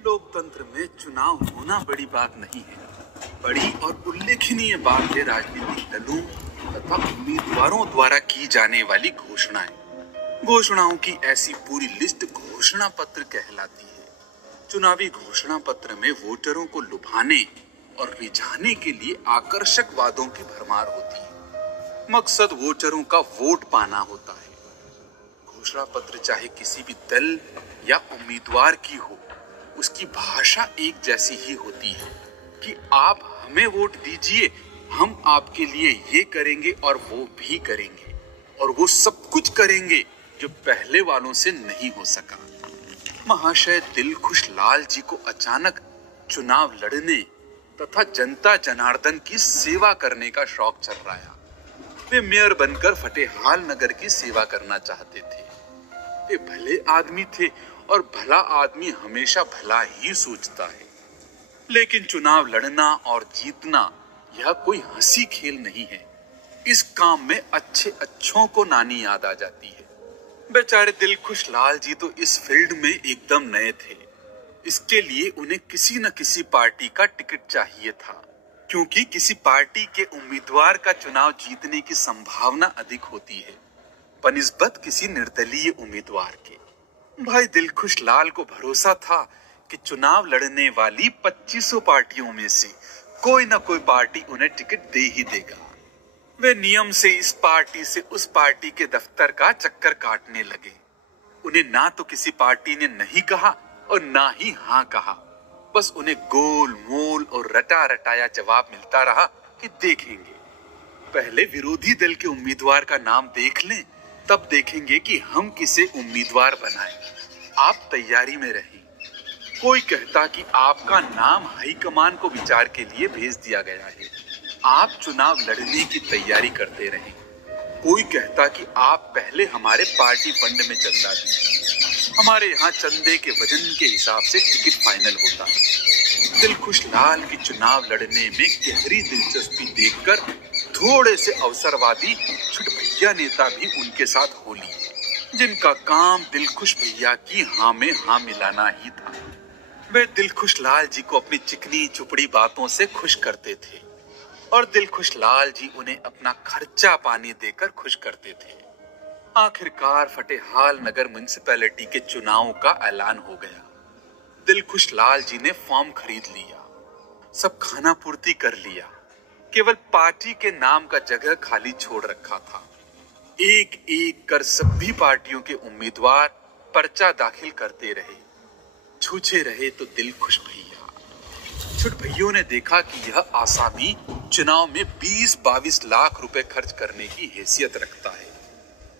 लोकतंत्र में चुनाव होना बड़ी बात नहीं है। बड़ी और उल्लेखनीय बात है राजनीतिक दलों तथा उम्मीदवारों द्वारा की जाने वाली घोषणाएं। घोषणाओं की ऐसी पूरी लिस्ट घोषणा पत्र कहलाती है। चुनावी घोषणा पत्र में वोटरों को लुभाने और रिझाने के लिए आकर्षक वादों की भरमार होती है। मकसद वोटरों का वोट पाना होता है। घोषणा पत्र चाहे किसी भी दल या उम्मीदवार की हो, उसकी भाषा एक जैसी ही होती है कि आप हमें वोट दीजिए, हम आपके लिए ये करेंगे और वो भी करेंगे, और वो सब कुछ करेंगे जो पहले वालों से नहीं हो सका। महाशय दिलखुश लाल जी को अचानक चुनाव लड़ने तथा जनता जनार्दन की सेवा करने का शौक चल रहा। वे मेयर बनकर फतेहाल नगर की सेवा करना चाहते थे। वे भले आदमी थे और भला आदमी हमेशा भला ही सोचता है। लेकिन चुनाव लड़ना और जीतना यह कोई हंसी खेल नहीं है। इस काम में अच्छे अच्छों को नानी याद आ जाती है। बेचारे दिलखुश लाल जी तो इस फील्ड में एकदम नए थे। इसके लिए उन्हें किसी न किसी पार्टी का टिकट चाहिए था, क्योंकि किसी पार्टी के उम्मीदवार का चुनाव जीतने की संभावना अधिक होती है बनिस्बत किसी निर्दलीय उम्मीदवार के। भाई दिलखुश लाल को भरोसा था कि चुनाव लड़ने वाली 2500 पार्टियों में से कोई न कोई पार्टी उन्हें टिकट दे ही देगा। वे नियम से इस पार्टी से उस पार्टी के दफ्तर का चक्कर काटने लगे। उन्हें ना तो किसी पार्टी ने नहीं कहा और ना ही हाँ कहा। बस उन्हें गोल मोल और रटा रटाया जवाब मिलता रहा कि देखेंगे। पहले विरोधी दल के उम्मीदवार का नाम देख लें, तब देखेंगे कि हम किसे उम्मीदवार बनाएं। आप तैयारी में रहें। कोई कहता कि आपका नाम हाईकमान को विचार के लिए भेज दिया गया है, आप चुनाव लड़ने की तैयारी करते रहें। कोई कहता कि आप पहले हमारे पार्टी फंड में चंदा दीजिए, हमारे यहाँ चंदे के वजन के हिसाब से टिकट फाइनल होता है। दिलखुश लाल की चुनाव लड़ने में गहरी दिलचस्पी देखकर थोड़े से अवसरवादी छुट भैया नेता भी उनके साथ हो लिए, जिनका काम दिलखुश भैया की हाँ में हाँ मिलाना ही था। वे दिलखुश लाल जी को अपनी चिकनी चुपड़ी बातों से खुश करते थे और दिलखुश लाल जी उन्हें अपना खर्चा पानी देकर खुश करते थे। आखिरकार फतेहाल नगर म्युनिसिपैलिटी के चुनाव का ऐलान हो गया। दिलखुश लाल जी ने फॉर्म खरीद लिया, सब खाना पूर्ति कर लिया, केवल पार्टी के नाम का जगह खाली छोड़ रखा था। एक एक कर सभी पार्टियों के उम्मीदवार पर्चा दाखिल करते रहे। छूछे रहे तो दिलखुश भैया। छुट भैयों ने देखा कि यह आसामी चुनाव में 20-22 लाख रुपए खर्च करने की हैसियत रखता है।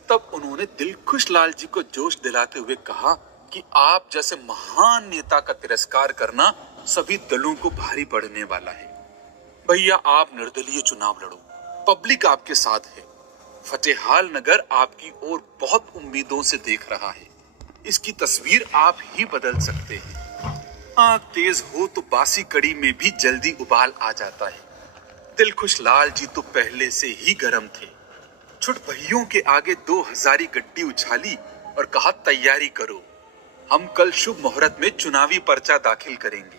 तब उन्होंने दिलखुश लाल जी को जोश दिलाते हुए कहा कि आप जैसे महान नेता का तिरस्कार करना सभी दलों को भारी पड़ने वाला है। भैया आप निर्दलीय चुनाव लड़ो, पब्लिक आपके साथ है। फतेहाल नगर आपकी ओर बहुत उम्मीदों से देख रहा है। इसकी तस्वीर आप ही बदल सकते हैं। आग तेज हो तो बासी कड़ी में भी जल्दी उबाल आ जाता है। दिलखुश लाल जी तो पहले से ही गर्म थे। छुट भैयों के आगे 2000 गड्डी उछाली और कहा तैयारी करो, हम कल शुभ मुहूर्त में चुनावी पर्चा दाखिल करेंगे।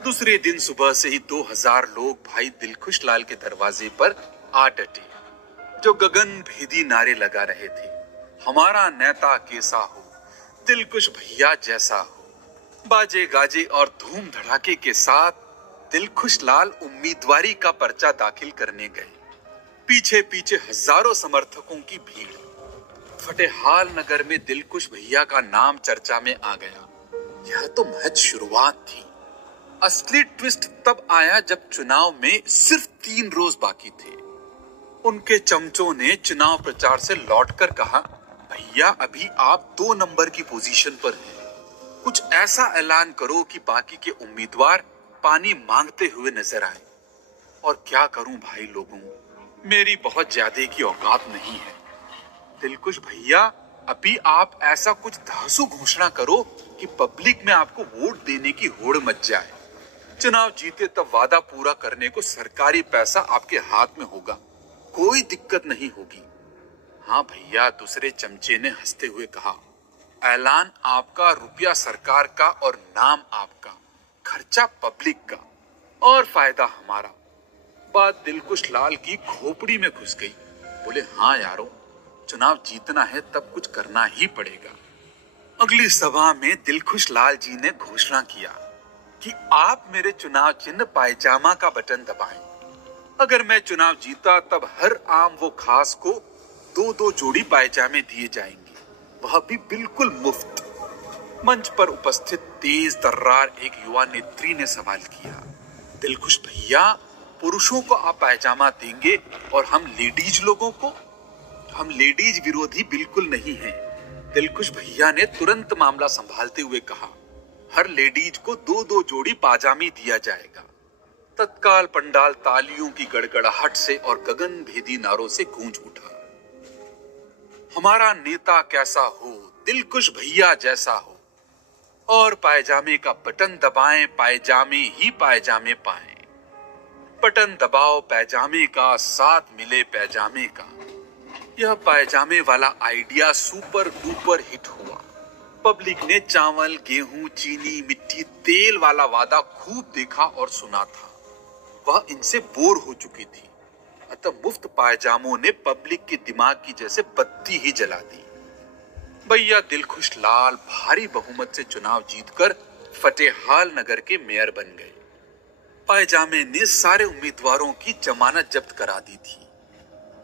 दूसरे दिन सुबह से ही 2000 लोग भाई दिलखुश लाल के दरवाजे पर आ डटे, जो गगन भेदी नारे लगा रहे थे। हमारा नेता कैसा हो, दिलखुश भैया जैसा हो। बाजे गाजे और धूम धड़ाके के साथ दिलखुश लाल उम्मीदवारी का पर्चा दाखिल करने गए। पीछे पीछे हजारों समर्थकों की भीड़। फतेहाल नगर में दिलखुश भैया का नाम चर्चा में आ गया। यह तो महज शुरुआत थी। असली ट्विस्ट तब आया जब चुनाव में सिर्फ 3 रोज बाकी थे। उनके चमचों ने चुनाव प्रचार से लौटकर कहा, भैया अभी आप 2 नंबर की पोजीशन पर हैं। कुछ ऐसा ऐलान करो कि बाकी के उम्मीदवार पानी मांगते हुए नजर आए। और क्या करूं भाई लोगों, मेरी बहुत ज्यादा की औकात नहीं है। दिलखुश भैया अभी आप ऐसा कुछ धांसू घोषणा करो कि पब्लिक में आपको वोट देने की होड़ मच जाए। चुनाव जीते तब वादा पूरा करने को सरकारी पैसा आपके हाथ में होगा, कोई दिक्कत नहीं होगी। हाँ भैया, दूसरे चमचे ने हंसते हुए कहा। ऐलान आपका, रुपया सरकार का और नाम आपका, खर्चा पब्लिक का और फायदा हमारा। बात दिलखुश लाल की खोपड़ी में घुस गई। बोले, हाँ यारो, चुनाव जीतना है तब कुछ करना ही पड़ेगा। अगली सभा में दिलखुश लाल जी ने घोषणा किया कि आप मेरे चुनाव चिन्ह पायजामा का बटन दबाएं। अगर मैं चुनाव जीता तब हर आम वो खास को 2-2 जोड़ी पायजामे दिए जाएंगे, वह भी बिल्कुल मुफ्त। मंच पर उपस्थित तेज तर्रार एक युवा नेत्री ने सवाल किया, दिलखुश भैया, पुरुषों को आप पायजामा देंगे और हम लेडीज लोगों को? हम लेडीज विरोधी बिल्कुल नहीं हैं। दिलखुश भैया ने तुरंत मामला संभालते हुए कहा, हर लेडीज को 2-2 जोड़ी पाजामे दिया जाएगा। तत्काल पंडाल तालियों की गड़गड़ाहट से और गगन भेदी नारों से गूंज उठा। हमारा नेता कैसा हो, दिलखुश भैया जैसा हो, और पायजामे का बटन दबाएं, पायजामे ही पायजामे पाएं। बटन दबाओ पैजामे का, साथ मिले पैजामे का। यह पायजामे वाला आइडिया सुपर डुपर हिट हुआ। पब्लिक ने चावल, गेहूं, चीनी, मिट्टी, तेल वाला वादा खूब देखा और सुना था। वह इनसे बोर हो चुकी थी, अतः मुफ्त पायजामों ने पब्लिक के दिमाग की जैसे बत्ती ही जला दी। भैया दिलखुश लाल भारी बहुमत से चुनाव जीतकर फतेहाल नगर के मेयर बन गए। पायजामे ने सारे उम्मीदवारों की जमानत जब्त करा दी थी।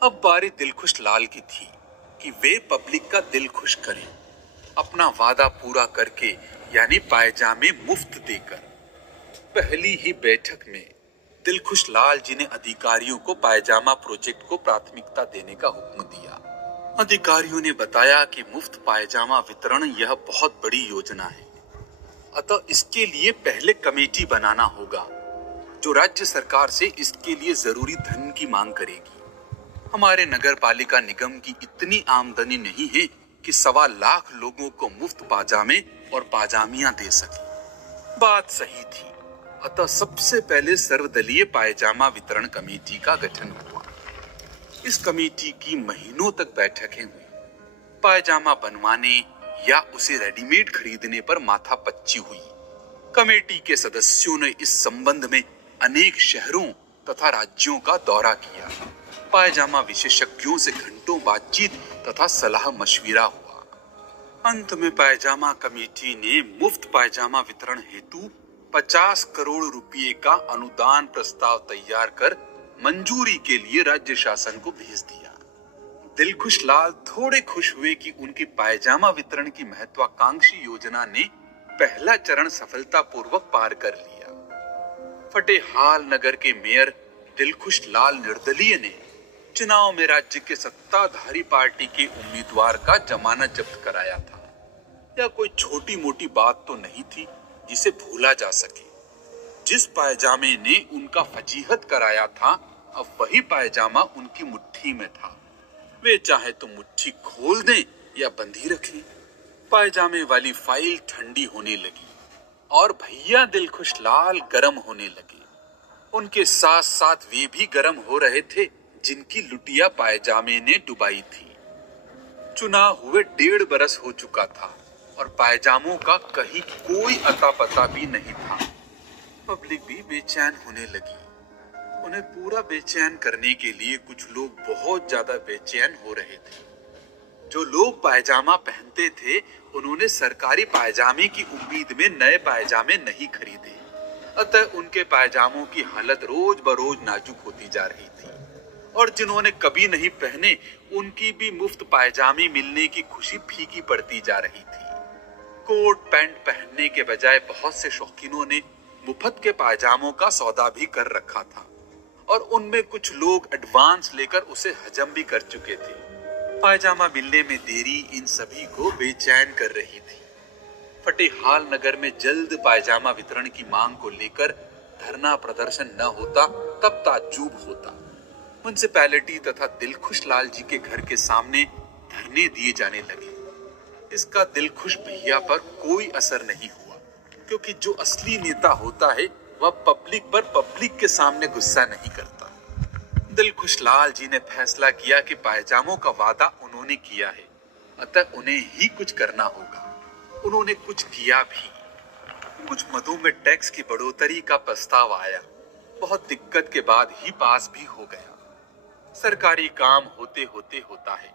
अब बारी दिलखुश लाल की थी कि वे पब्लिक का दिल खुश करें, अपना वादा पूरा करके, यानी पायजामे मुफ्त देकर। पहली ही बैठक में दिलखुश लाल जी ने अधिकारियों को पायजामा प्रोजेक्ट को प्राथमिकता देने का हुक्म दिया। अधिकारियों ने बताया कि मुफ्त पायजामा वितरण यह बहुत बड़ी योजना है, अतः इसके लिए पहले कमेटी बनाना होगा जो राज्य सरकार से इसके लिए जरूरी धन की मांग करेगी। हमारे नगर पालिका निगम की इतनी आमदनी नहीं है कि 1.25 लाख लोगों को मुफ्त पाजामे और पाजामियां दे सके। बात सही थी, अतः सबसे पहले सर्वदलीय पायजामा वितरण कमेटी का गठन हुआ। इस कमेटी की महीनों तक बैठकें हुई। पायजामा बनवाने या उसे रेडीमेड खरीदने पर माथापच्ची हुई। कमेटी के सदस्यों ने इस संबंध में अनेक शहरों तथा राज्यों का दौरा किया। पायजामा विशेषज्ञों से घंटों बातचीत तथा सलाह मशविरा हुआ। अंत में पायजामा कमेटी ने मुफ्त पायजामा वितरण हेतु 50 करोड़ रुपए का अनुदान प्रस्ताव तैयार कर मंजूरी के लिए राज्य शासन को भेज दिया। दिलखुश लाल थोड़े खुश हुए कि उनकी पायजामा वितरण की महत्वाकांक्षी योजना ने पहला चरण सफलतापूर्वक पार कर लिया। फतेहाल नगर के मेयर दिलखुश लाल निर्दलीय ने चुनाव में राज्य के सत्ताधारी पार्टी के उम्मीदवार का जमानत जब्त कराया था। यह कोई छोटी मोटी बात तो नहीं थी जिसे भूला जा सके। जिस पायजामे ने उनका फजीहत कराया था, अब वही पायजामा उनकी मुट्ठी में था। वे चाहे तो मुट्ठी खोल दें या बंधी रखें। पायजामे वाली फाइल ठंडी होने लगी और भैया दिलखुश लाल गर्म होने लगे। उनके साथ साथ वे भी गर्म हो रहे थे जिनकी लुटिया पायजामे ने डुबाई थी। चुनाव हुए 1.5 बरस हो चुका था और पायजामों का कहीं कोई अता पता भी नहीं था। पब्लिक भी बेचैन होने लगी। उन्हें पूरा बेचैन करने के लिए कुछ लोग बहुत ज्यादा बेचैन हो रहे थे। जो लोग पायजामा पहनते थे, उन्होंने सरकारी पायजामे की उम्मीद में नए पायजामे नहीं खरीदे, अतः उनके पायजामों की हालत रोज बरोज नाजुक होती जा रही थी। और जिन्होंने कभी नहीं पहने, उनकी भी मुफ्त पायजामे मिलने की खुशी फीकी पड़ती जा रही थी। कोट पैंट पहनने के बजाय बहुत से शौकीनों ने मुफ्त के पायजामों का सौदा भी कर रखा था और उनमें कुछ लोग एडवांस लेकर उसे हजम भी कर चुके थे। पायजामा मिलने में देरी इन सभी को बेचैन कर रही थी। फतेहाल नगर में जल्द पायजामा वितरण की मांग को लेकर धरना प्रदर्शन न होता तब ताज्जुब होता। म्युनिसिपैलिटी तथा दिलखुश लाल जी के घर के सामने धरने दिए जाने लगे। इसका दिलखुश भैया पर कोई असर नहीं हुआ, क्योंकि जो असली नेता होता है वह पब्लिक पर पब्लिक के सामने गुस्सा नहीं करता। दिलखुश लाल जी ने फैसला किया कि पायजामों का वादा उन्होंने किया है, अतः उन्हें ही कुछ करना होगा। उन्होंने कुछ किया भी। कुछ मदों में टैक्स की बढ़ोतरी का प्रस्ताव आया, बहुत दिक्कत के बाद ही पास भी हो गया। सरकारी काम होते होते होता है,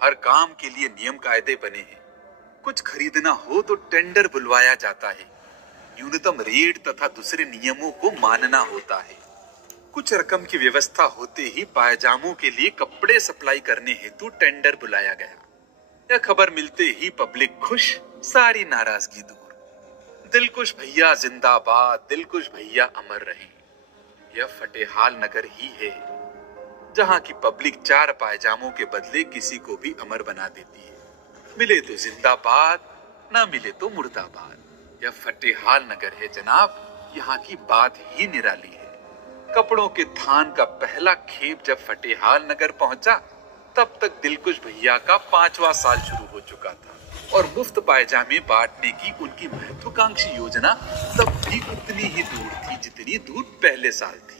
हर काम के लिए नियम कायदे बने हैं। कुछ खरीदना हो तो टेंडर बुलवाया जाता है, न्यूनतम रेट तथा दूसरे नियमों को मानना होता है। कुछ रकम की व्यवस्था होते ही पायजामों के लिए कपड़े सप्लाई करने हेतु टेंडर बुलाया गया। यह खबर मिलते ही पब्लिक खुश, सारी नाराजगी दूर। दिलकुश भैया जिंदाबाद, दिलकुश भैया अमर रहे। यह फटेहाल नगर ही है जहां की पब्लिक 4 पायजामों के बदले किसी को भी अमर बना देती है। मिले तो जिंदाबाद, ना मिले तो मुर्दाबाद। यह फटेहाल नगर है जनाब, यहाँ की बात ही निराली है। कपड़ों के थान का पहला खेप जब फटेहाल नगर पहुंचा, तब तक दिलकुश भैया का 5वां साल शुरू हो चुका था और मुफ्त पायजामे बांटने की उनकी महत्वाकांक्षी योजना तब भी उतनी ही दूर थी जितनी दूर पहले साल थी।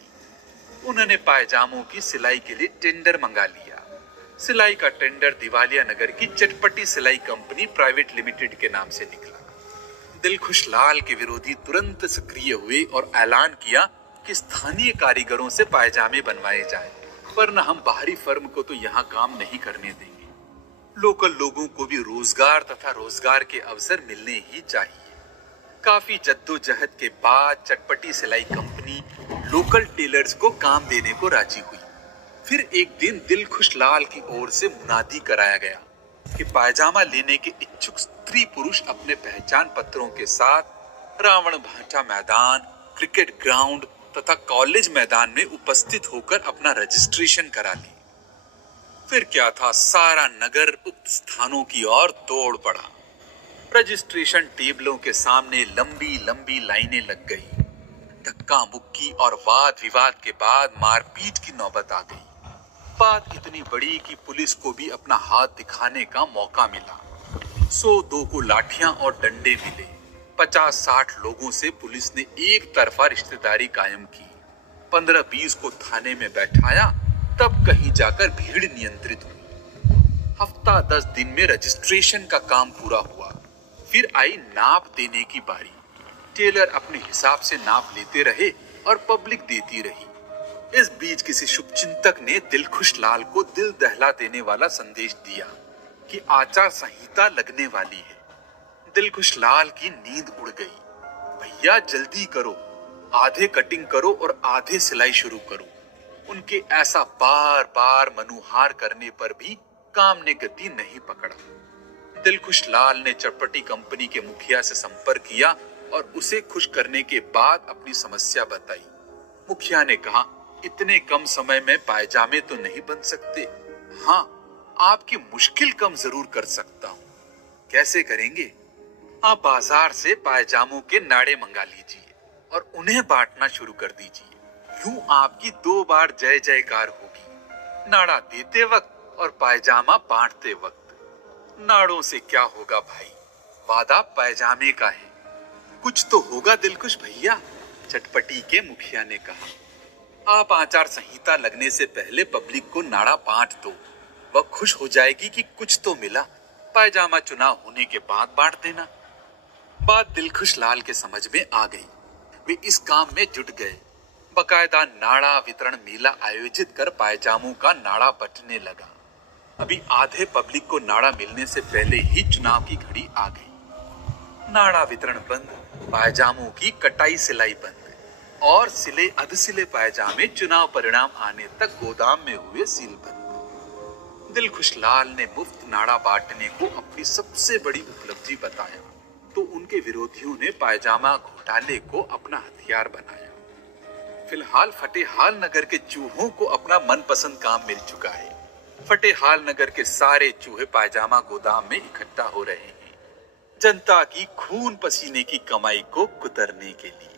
उन्होंने पायजामों की सिलाई के लिए टेंडर मंगा लिया। सिलाई का टेंडर दिवालिया नगर की चटपटी सिलाई कंपनी प्राइवेट लिमिटेड के नाम से निकला। दिलखुश लाल के विरोधी तुरंत सक्रिय हुए और ऐलान किया कि स्थानीय कारीगरों से पायजामे बनवाए जाए, वरना हम बाहरी फर्म को तो यहाँ काम नहीं करने देंगे। लोकल लोगों को भी रोजगार तथा रोजगार के अवसर मिलने ही चाहिए। काफी जद्दोजहद के बाद चटपटी सिलाई कंपनी लोकल टेलर्स को काम देने को राजी हुई। फिर एक दिन दिलखुश लाल की ओर से मुनादी कराया गया कि पायजामा लेने के इच्छुक स्त्री पुरुष अपने पहचान पत्रों के साथ रावण भाटा मैदान, क्रिकेट ग्राउंड तथा कॉलेज मैदान में उपस्थित होकर अपना रजिस्ट्रेशन करा ले। फिर क्या था, सारा नगर उक्त स्थानों की ओर दौड़ पड़ा। रजिस्ट्रेशन टेबलों के सामने लंबी लंबी लाइनें लग गई। धक्का मुक्की और वाद विवाद के बाद मारपीट की नौबत आ गई। बात इतनी बड़ी कि पुलिस को भी अपना हाथ दिखाने का मौका मिला। 100-2 को लाठियां और डंडे मिले। 50-60 लोगों से पुलिस ने एक तरफा रिश्तेदारी कायम की। 15-20 को थाने में बैठाया, तब कहीं जाकर भीड़ नियंत्रित हुई। हफ्ता 10 दिन में रजिस्ट्रेशन का काम पूरा हुआ। फिर आई नाप देने की बारी। टेलर अपने हिसाब से नाप लेते रहे और पब्लिक देती रही। इस बीच किसी शुभचिंतक ने दिलखुश लाल को दिल दहला देने वाला संदेश दिया कि आचार संहिता लगने वाली है। दिलखुश लाल की नींद उड़ गई। भैया जल्दी करो, आधे कटिंग करो और आधे सिलाई शुरू करो। उनके ऐसा बार बार मनुहार करने पर भी काम ने गति नहीं पकड़ा। दिलखुश लाल ने चटपटी कंपनी के मुखिया से संपर्क किया और उसे खुश करने के बाद अपनी समस्या बताई। मुखिया ने कहा, इतने कम समय में पायजामे तो नहीं बन सकते। हाँ, आपकी मुश्किल कम जरूर कर सकता हूँ। कैसे करेंगे? आप बाजार से पायजामों के नाड़े मंगा लीजिए और उन्हें बांटना शुरू कर दीजिए। यूं आपकी 2 बार जय जयकार होगी, नाड़ा देते वक्त और पायजामा बांटते वक्त। नाड़ों से क्या होगा भाई, वादा पायजामे का है। कुछ तो होगा दिलखुश भैया, चटपटी के मुखिया ने कहा। आप आचार संहिता लगने से पहले पब्लिक को नाड़ा बांट दो, वह खुश हो जाएगी कि कुछ तो मिला। पायजामा चुनाव होने के बाद बांट देना। बात दिलखुश लाल के समझ में आ गई। वे इस काम में जुट गए। बकायदा नाड़ा वितरण मेला आयोजित कर पायजामों का नाड़ा बंटने लगा। अभी आधे पब्लिक को नाड़ा मिलने से पहले ही चुनाव की घड़ी आ गई। नाड़ा वितरण बंद, पायजामों की कटाई सिलाई बंद और सिले अधसिले पायजामे चुनाव परिणाम आने तक गोदाम में हुए सीलबंद। दिलखुश लाल ने मुफ्त नाड़ा बांटने को अपनी सबसे बड़ी उपलब्धि बताया, तो उनके विरोधियों ने पायजामा घोटाले को अपना हथियार बनाया। फिलहाल फटेहाल नगर के चूहों को अपना मनपसंद काम मिल चुका है। फटेहाल नगर के सारे चूहे पायजामा गोदाम में इकट्ठा हो रहे हैं, जनता की खून पसीने की कमाई को कुतरने के लिए।